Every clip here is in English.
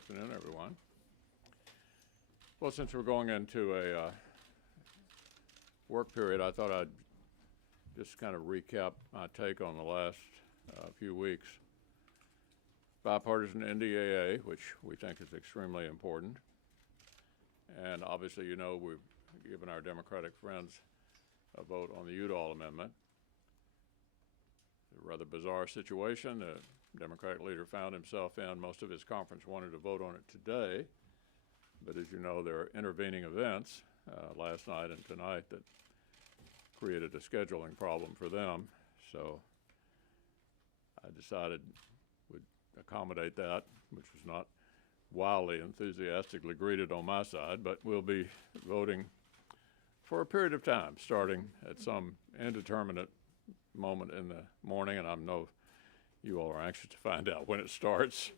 afternoon, everyone. Well, since we're going into a work period, I thought I'd just kind of recap my take on the last few weeks. Bipartisan NDAA, which we think is extremely important. And obviously, you know, we've given our Democratic friends a vote on the Udall Amendment. A rather bizarre situation. The Democratic leader found himself in. Most of his conference wanted to vote on it today. But as you know, there are intervening events last night and tonight that created a scheduling problem for them. So I decided we'd accommodate that, which was not wildly enthusiastically greeted on my side, but we'll be voting for a period of time, starting at some indeterminate moment in the morning, and I know you all are anxious to find out when it starts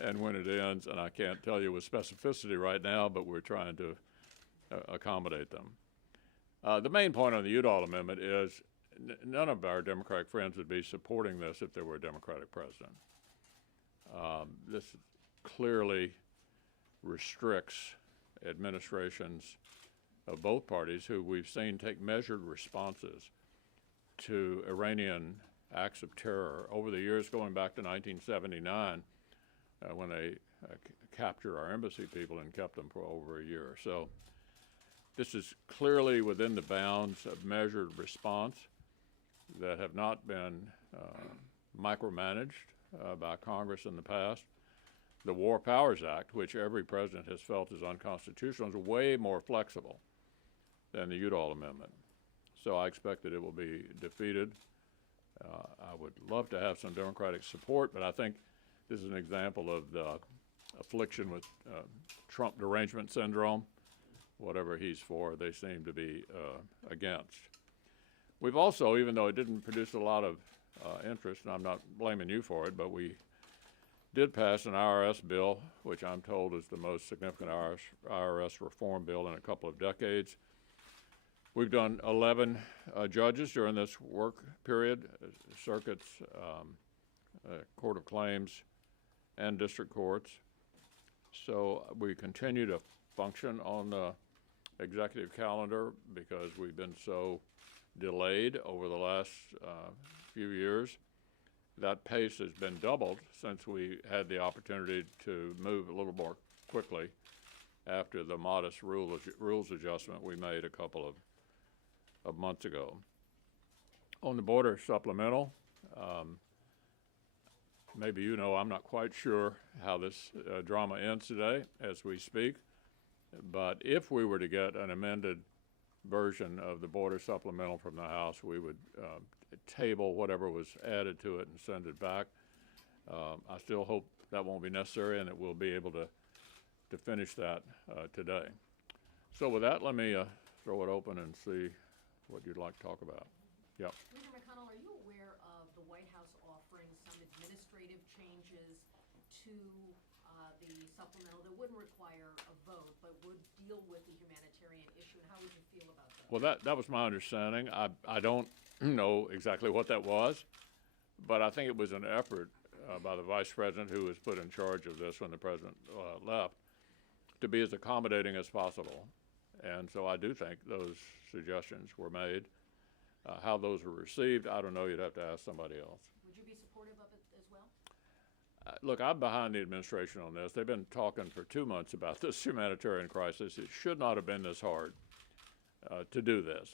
and when it ends, and I can't tell you with specificity right now, but we're trying to accommodate them. The main point on the Udall Amendment is none of our Democratic friends would be supporting this if there were a Democratic president. This clearly restricts administrations of both parties who we've seen take measured responses to Iranian acts of terror over the years going back to 1979 when they captured our embassy people and kept them for over a year. So this is clearly within the bounds of measured response that have not been micromanaged by Congress in the past. The War Powers Act, which every president has felt is unconstitutional, is way more flexible than the Udall Amendment. So I expect that it will be defeated. I would love to have some Democratic support, but I think this is an example of the affliction with Trump derangement syndrome. Whatever he's for, they seem to be against. We've also, even though it didn't produce a lot of interest, and I'm not blaming you for it, but we did pass an IRS bill, which I'm told is the most significant IRS reform bill in a couple of decades. We've done 11 judges during this work period, circuits, Court of Claims, and district courts. So we continue to function on the executive calendar because we've been so delayed over the last few years. That pace has been doubled since we had the opportunity to move a little more quickly after the modest rules adjustment we made a couple of months ago. On the border supplemental, maybe you know I'm not quite sure how this drama ends today as we speak, but if we were to get an amended version of the border supplemental from the House, we would table whatever was added to it and send it back. I still hope that won't be necessary and that we'll be able to finish that today. So with that, let me throw it open and see what you'd like to talk about. Yeah. Leader McConnell, are you aware of the White House offering some administrative changes to the supplemental that wouldn't require a vote but would deal with the humanitarian issue, and how would you feel about that? Well, that was my understanding. I don't know exactly what that was, but I think it was an effort by the vice president, who was put in charge of this when the president left, to be as accommodating as possible. And so I do think those suggestions were made. How those were received, I don't know. You'd have to ask somebody else. Would you be supportive of it as well? Look, I'm behind the administration on this. They've been talking for 2 months about this humanitarian crisis. It should not have been this hard to do this.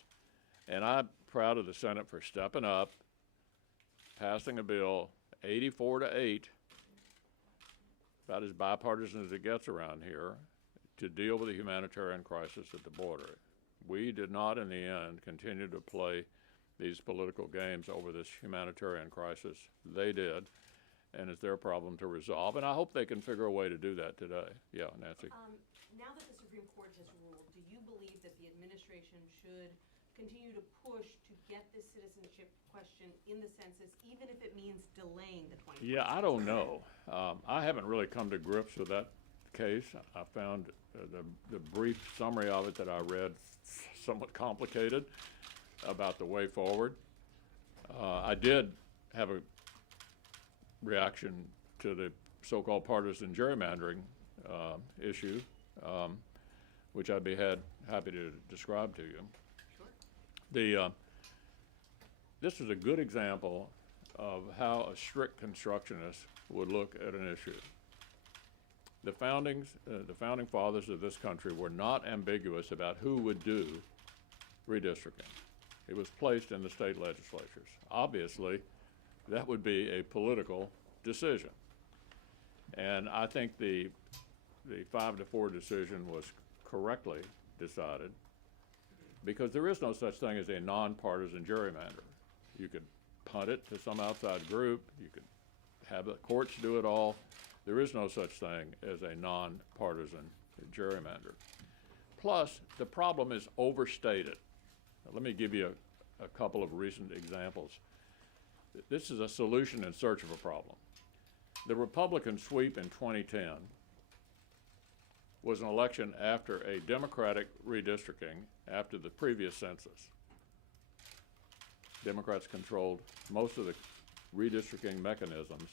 And I'm proud of the Senate for stepping up, passing a bill 84-8, about as bipartisan as it gets around here, to deal with the humanitarian crisis at the border. We did not, in the end, continue to play these political games over this humanitarian crisis. They did, and it's their problem to resolve, and I hope they can figure a way to do that today. Yeah, Nancy. Now that the Supreme Court has ruled, do you believe that the administration should continue to push to get this citizenship question in the census, even if it means delaying the 2020? Yeah, I don't know. I haven't really come to grips with that case. I found the brief summary of it that I read somewhat complicated about the way forward. I did have a reaction to the so-called partisan gerrymandering issue, which I'd be happy to describe to you. Sure. This is a good example of how a strict constructionist would look at an issue. The founding fathers of this country were not ambiguous about who would do redistricting. It was placed in the state legislatures. Obviously, that would be a political decision. And I think the 5-4 decision was correctly decided because there is no such thing as a nonpartisan gerrymander. You could punt it to some outside group. You could have the courts do it all. There is no such thing as a nonpartisan gerrymander. Plus, the problem is overstated. Now, let me give you a couple of recent examples. This is a solution in search of a problem. The Republican sweep in 2010 was an election after a Democratic redistricting after the previous census. Democrats controlled most of the redistricting mechanisms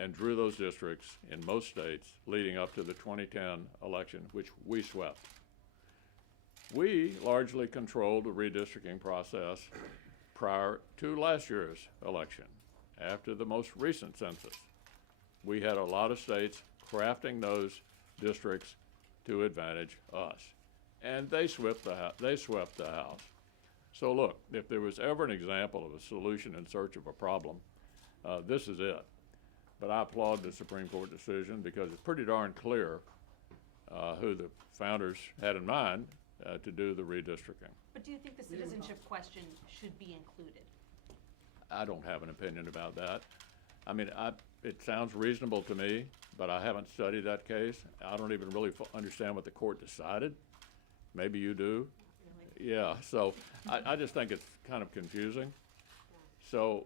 and drew those districts in most states leading up to the 2010 election, which we swept. We largely controlled the redistricting process prior to last year's election, after the most recent census. We had a lot of states crafting those districts to advantage us, and they swept the House. So look, if there was ever an example of a solution in search of a problem, this is it. But I applaud the Supreme Court decision because it's pretty darn clear who the founders had in mind to do the redistricting. But do you think the citizenship question should be included? I don't have an opinion about that. I mean, it sounds reasonable to me, but I haven't studied that case. I don't even really understand what the court decided. Maybe you do. Really? Yeah, so I just think it's kind of confusing. So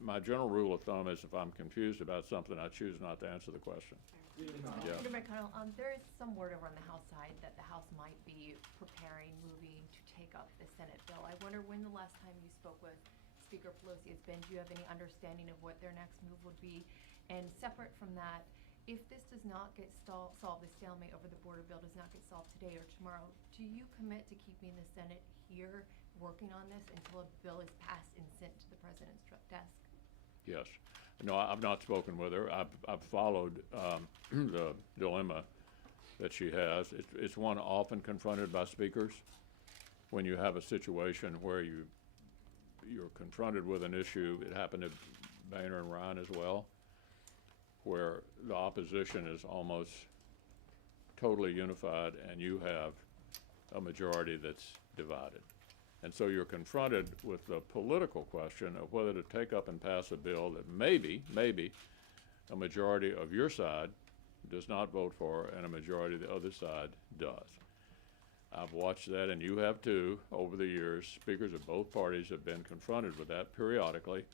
my general rule of thumb is if I'm confused about something, I choose not to answer the question. Yeah. Leader McConnell, there is some word over on the House side that the House might be moving to take up the Senate bill. I wonder when the last time you spoke with Speaker Pelosi has been. Do you have any understanding of what their next move would be? And separate from that, if this does not get solved, the stalemate over the border bill does not get solved today or tomorrow, do you commit to keeping the Senate here working on this until a bill is passed and sent to the president's desk? Yes. No, I've not spoken with her. I've followed the dilemma that she has. It's one often confronted by speakers when you have a situation where you're confronted with an issue. It happened to Boehner and Ryan as well, where the opposition is almost totally unified and you have a majority that's divided. And so you're confronted with the political question of whether to take up and pass a bill that maybe a majority of your side does not vote for and a majority of the other side does. I've watched that, and you have too, over the years. Speakers of both parties have been confronted with that periodically.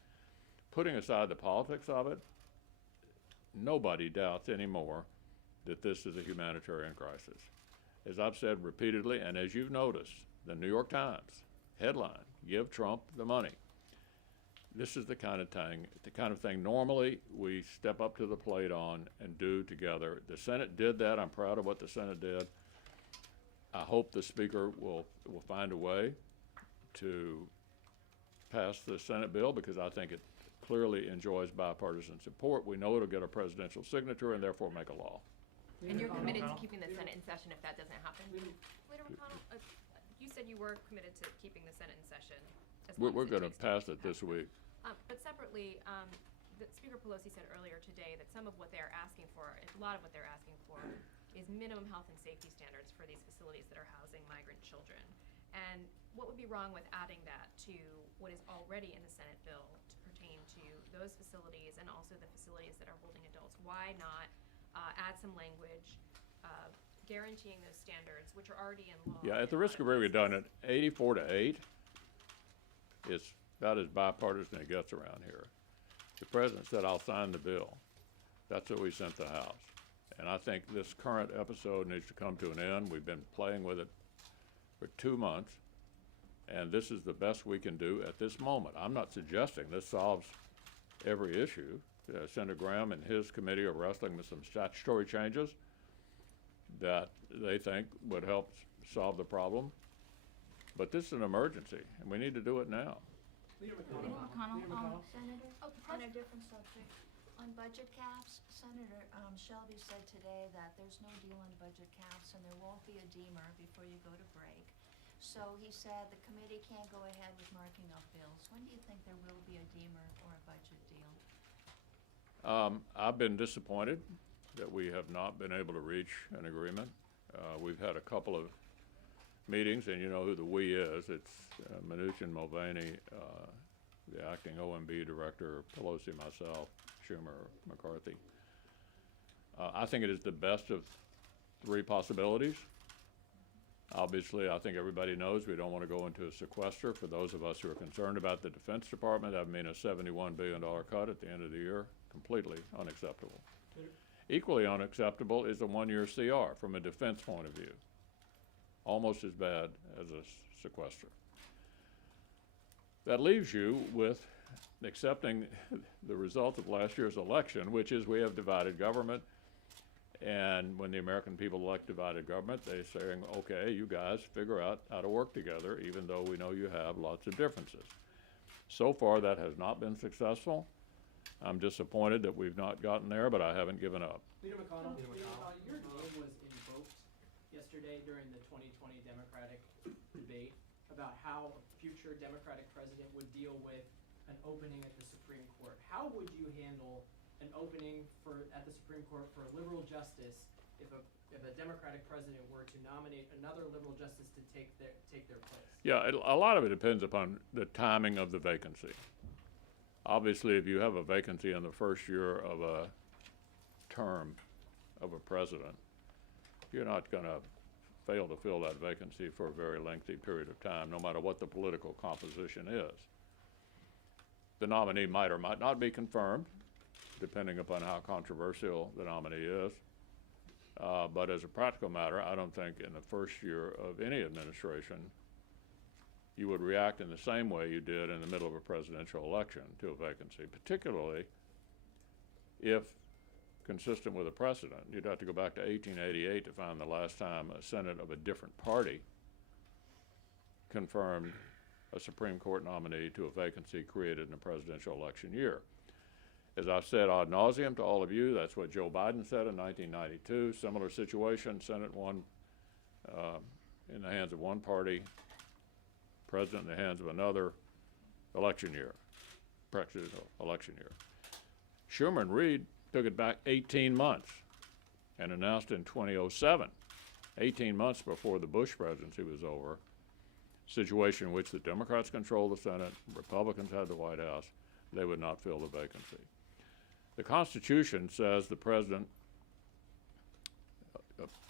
Putting aside the politics of it, nobody doubts anymore that this is a humanitarian crisis. As I've said repeatedly, and as you've noticed, the New York Times headline, "Give Trump the money." This is the kind of thing normally we step up to the plate on and do together. The Senate did that. I'm proud of what the Senate did. I hope the Speaker will find a way to pass the Senate bill because I think it clearly enjoys bipartisan support. We know it'll get a presidential signature and therefore make a law. And you're committed to keeping the Senate in session if that doesn't happen? Leader McConnell, you said you were committed to keeping the Senate in session. We're going to pass it this week. But separately, Speaker Pelosi said earlier today that some of what they're asking for, a lot of what they're asking for, is minimum health and safety standards for these facilities that are housing migrant children. And what would be wrong with adding that to what is already in the Senate bill to pertain to those facilities and also the facilities that are holding adults? Why not add some language guaranteeing those standards, which are already in law? Yeah, at the risk of being redundant, 84-8 is about as bipartisan it gets around here. The president said, "I'll sign the bill." That's what we sent the House. And I think this current episode needs to come to an end. We've been playing with it for 2 months, and this is the best we can do at this moment. I'm not suggesting this solves every issue. Senator Graham and his committee are wrestling with some statutory changes that they think would help solve the problem. But this is an emergency, and we need to do it now. Leader Leader McConnell. McConnell, Senator, Oh, on a different subject, on budget caps, Senator Shelby said today that there's no deal on budget caps and there won't be a deemer before you go to break. So he said the committee can't go ahead with marking up bills. When do you think there will be a deemer or a budget deal? I've been disappointed that we have not been able to reach an agreement. We've had a couple of meetings, and you know who the "we" is. It's Mnuchin, Mulvaney, the acting OMB director, Pelosi, myself, Schumer, McCarthy. I think it is the best of three possibilities. Obviously, I think everybody knows we don't want to go into a sequester. For those of us who are concerned about the Defense Department, that would mean a $71 billion cut at the end of the year. Completely unacceptable. Equally unacceptable is a one-year CR from a defense point of view. Almost as bad as a sequester. That leaves you with accepting the result of last year's election, which is we have divided government. And when the American people elect divided government, they're saying, okay, you guys figure out how to work together, even though we know you have lots of differences. So far, that has not been successful. I'm disappointed that we've not gotten there, but I haven't given up. Leader McConnell, your name was invoked yesterday during the 2020 Democratic debate about how a future Democratic president would deal with an opening at the Supreme Court. How would you handle an opening at the Supreme Court for a liberal justice if a Democratic president were to nominate another liberal justice to take their place? Yeah, a lot of it depends upon the timing of the vacancy. Obviously, if you have a vacancy in the first year of a term of a president, you're not going to fail to fill that vacancy for a very lengthy period of time, no matter what the political composition is. The nominee might or might not be confirmed, depending upon how controversial the nominee is. But as a practical matter, I don't think in the first year of any administration you would react in the same way you did in the middle of a presidential election to a vacancy, particularly if consistent with a precedent. You'd have to go back to 1888 to find the last time a Senate of a different party confirmed a Supreme Court nominee to a vacancy created in a presidential election year. As I've said ad nauseum to all of you, that's what Joe Biden said in 1992. Similar situation, Senate one in the hands of one party, president in the hands of another, election year, presidential election year. Schumer and Reid took it back 18 months and announced in 2007, 18 months before the Bush presidency was over, situation in which the Democrats controlled the Senate, Republicans had the White House, they would not fill the vacancy. The Constitution says the president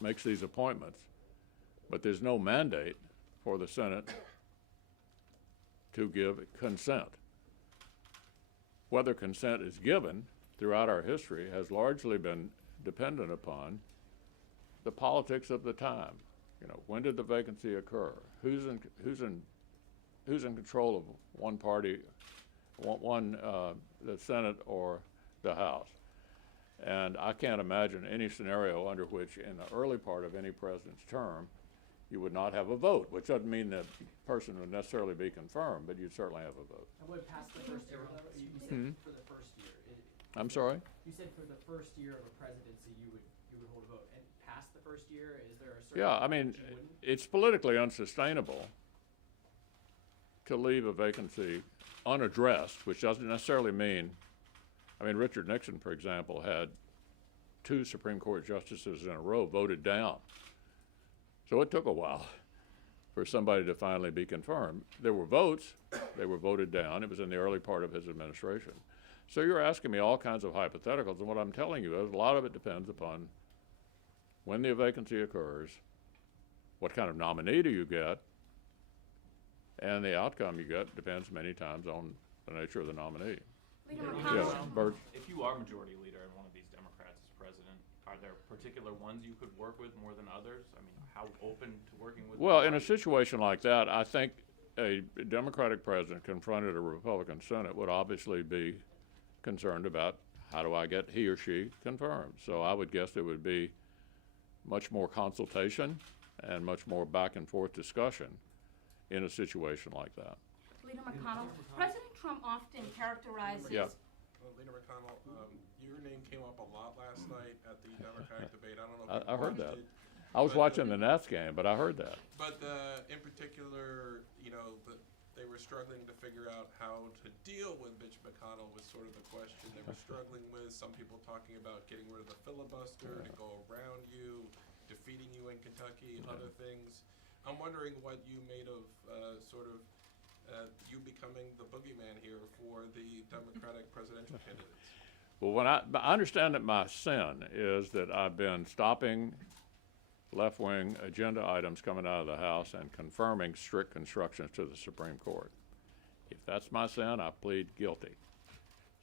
makes these appointments, but there's no mandate for the Senate to give consent. Whether consent is given throughout our history has largely been dependent upon the politics of the time. You know, when did the vacancy occur? Who's in control of one party, the Senate or the House? And I can't imagine any scenario under which in the early part of any president's term you would not have a vote, which doesn't mean that person would necessarily be confirmed, but you'd certainly have a vote. I would pass the first year, you said for the first year. I'm sorry? You said for the first year of a presidency you would hold a vote. And past the first year, is there a certain Yeah, I mean, that you wouldn't? it's politically unsustainable to leave a vacancy unaddressed, which doesn't necessarily mean, I mean, Richard Nixon, for example, had 2 Supreme Court justices in a row voted down. So it took a while for somebody to finally be confirmed. There were votes, they were voted down. It was in the early part of his administration. So you're asking me all kinds of hypotheticals, and what I'm telling you is a lot of it depends upon when the vacancy occurs, what kind of nominee do you get, and the outcome you get depends many times on the nature of the nominee. Leader Yes, McConnell, Bert? If you are majority leader and one of these Democrats is president, are there particular ones you could work with more than others? I mean, how open to working with? Well, in a situation like that, I think a Democratic president confronted a Republican Senate would obviously be concerned about how do I get he or she confirmed? So I would guess there would be much more consultation and much more back and forth discussion in a situation like that. Leader McConnell, President Trump often characterizes. Yeah. Leader McConnell, your name came up a lot last night at the Democratic debate. I don't know if you I heard watched that. it, I was but, watching the Nats game, but I heard that. But in particular, they were struggling to figure out how to deal with Mitch McConnell was sort of the question they were struggling with. Some people talking about getting rid of the filibuster to go around you, defeating you in Kentucky, other things. I'm wondering what you made of you becoming the boogeyman here for the Democratic presidential candidates. Well, I understand that my sin is that I've been stopping left-wing agenda items coming out of the House and confirming strict instructions to the Supreme Court. If that's my sin, I plead guilty.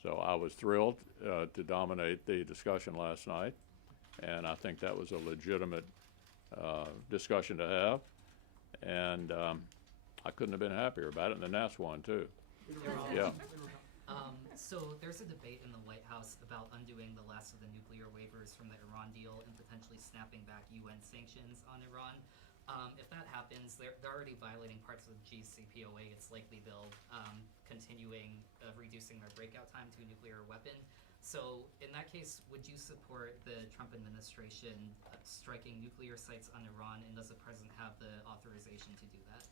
So I was thrilled to dominate the discussion last night, and I think that was a legitimate discussion to have, and I couldn't have been happier about it, and the Nats won too. Yeah. So there's a debate in the White House about undoing the last of the nuclear waivers from the Iran deal and potentially snapping back UN sanctions on Iran. If that happens, they're already violating parts of the JCPOA. It's likely they'll continuing reducing their breakout time to a nuclear weapon. So in that case, would you support the Trump administration striking nuclear sites on Iran, and does the president have the authorization to do that?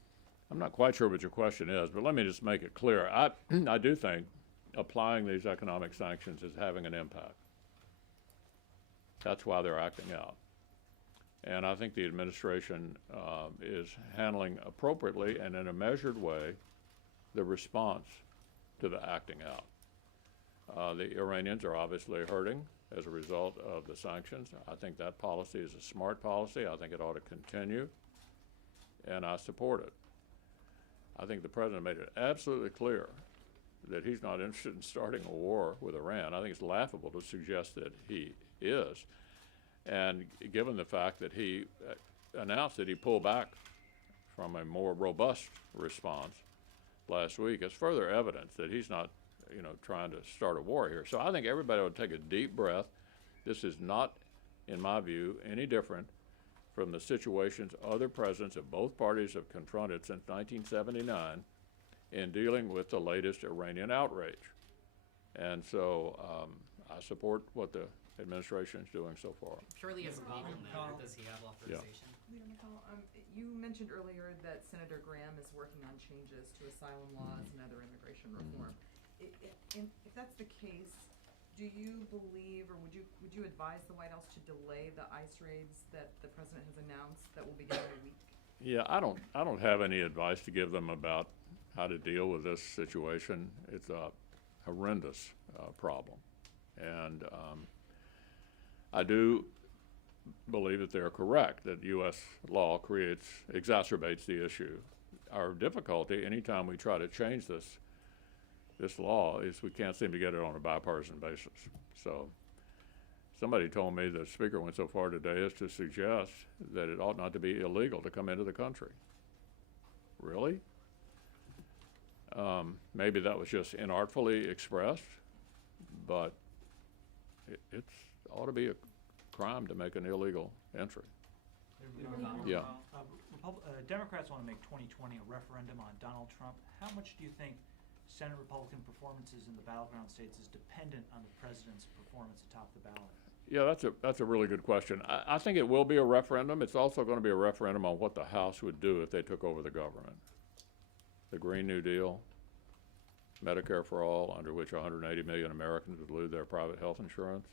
I'm not quite sure what your question is, but let me just make it clear. I do think applying these economic sanctions is having an impact. That's why they're acting out. And I think the administration is handling appropriately and in a measured way the response to the acting out. The Iranians are obviously hurting as a result of the sanctions. I think that policy is a smart policy. I think it ought to continue, and I support it. I think the president made it absolutely clear that he's not interested in starting a war with Iran. I think it's laughable to suggest that he is. And given the fact that he announced that he pulled back from a more robust response last week, it's further evidence that he's not, trying to start a war here. So I think everybody would take a deep breath. This is not, in my view, any different from the situations other presidents of both parties have confronted since 1979 in dealing with the latest Iranian outrage. And so I support what the administration is doing so far. Purely as a legal matter, does he have authorization? Leader McConnell, you mentioned earlier that Senator Graham is working on changes to asylum laws and other immigration reform. If that's the case, do you believe, or would you advise the White House to delay the ICE raids that the president has announced that will begin in a week? Yeah, I don't have any advice to give them about how to deal with this situation. It's a horrendous problem, and I do believe that they're correct that U.S. law exacerbates the issue. Our difficulty anytime we try to change this law is we can't seem to get it on a bipartisan basis. So somebody told me the speaker went so far today as to suggest that it ought not to be illegal to come into the country. Really? Maybe that was just inartfully expressed, but it ought to be a crime to make an illegal entry. Yeah. Democrats want to make 2020 a referendum on Donald Trump. How much do you think Senate Republican performances in the battleground states is dependent on the president's performance atop the ballot? Yeah, that's a really good question. I think it will be a referendum. It's also going to be a referendum on what the House would do if they took over the government. The Green New Deal, Medicare for all, under which 180 million Americans would lose their private health insurance.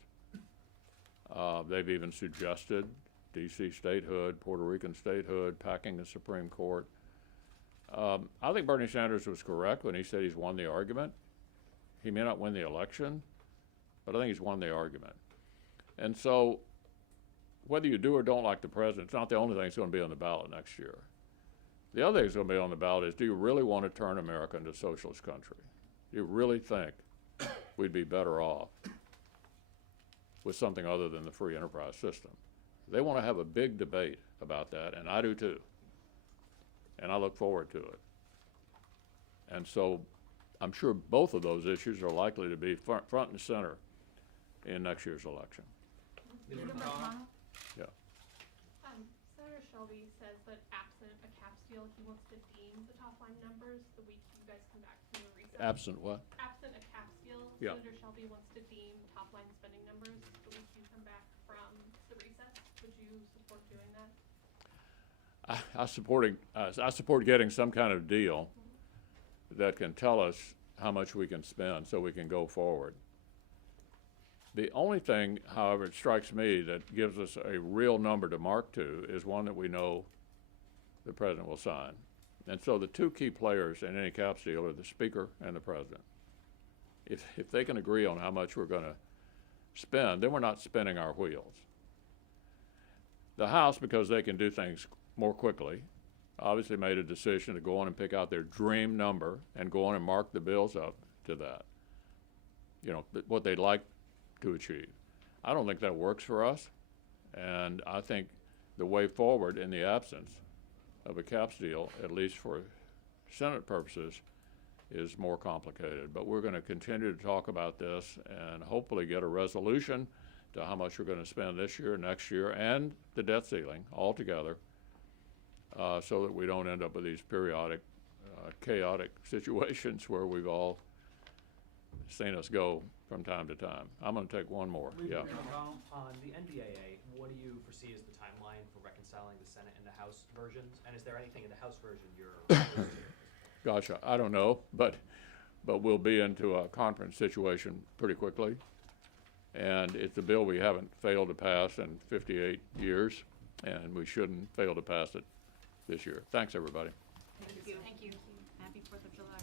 They've even suggested D.C. statehood, Puerto Rican statehood, packing the Supreme Court. I think Bernie Sanders was correct when he said he's won the argument. He may not win the election, but I think he's won the argument. And so whether you do or don't like the president, it's not the only thing that's going to be on the ballot next year. The other thing that's going to be on the ballot is, do you really want to turn America into a socialist country? Do you really think we'd be better off with something other than the free enterprise system? They want to have a big debate about that, and I do too. And I look forward to it. And so I'm sure both of those issues are likely to be front and center in next year's election. Leader McConnell? Yeah. Senator Shelby says that absent a caps deal, he wants to deem the top line numbers the week you guys come back from the recess. Absent what? Absent a caps deal, Yeah. Senator Shelby wants to deem top line spending numbers the week you come back from the recess. Would you support doing that? I support getting some kind of deal that can tell us how much we can spend so we can go forward. The only thing, however, it strikes me that gives us a real number to mark to is one that we know the president will sign. And so the two key players in any caps deal are the speaker and the president. If they can agree on how much we're going to spend, then we're not spinning our wheels. The House, because they can do things more quickly, obviously made a decision to go on and pick out their dream number and go on and mark the bills up to that. You know, what they'd like to achieve. I don't think that works for us, and I think the way forward in the absence of a caps deal, at least for Senate purposes, is more complicated. But we're going to continue to talk about this and hopefully get a resolution to how much we're going to spend this year, next year, and the debt ceiling altogether, so that we don't end up with these periodic, chaotic situations where we've all seen us go from time to time. I'm going to take one more. Leader Yeah. McConnell, on the NDAA, what do you foresee as the timeline for reconciling the Senate and the House versions? And is there anything in the House version you're opposed to? Gosh, I don't know, but we'll be into a conference situation pretty quickly. And it's a bill we haven't failed to pass in 58 years, and we shouldn't fail to pass it this year. Thanks, everybody. Thank you. Happy 4th of July.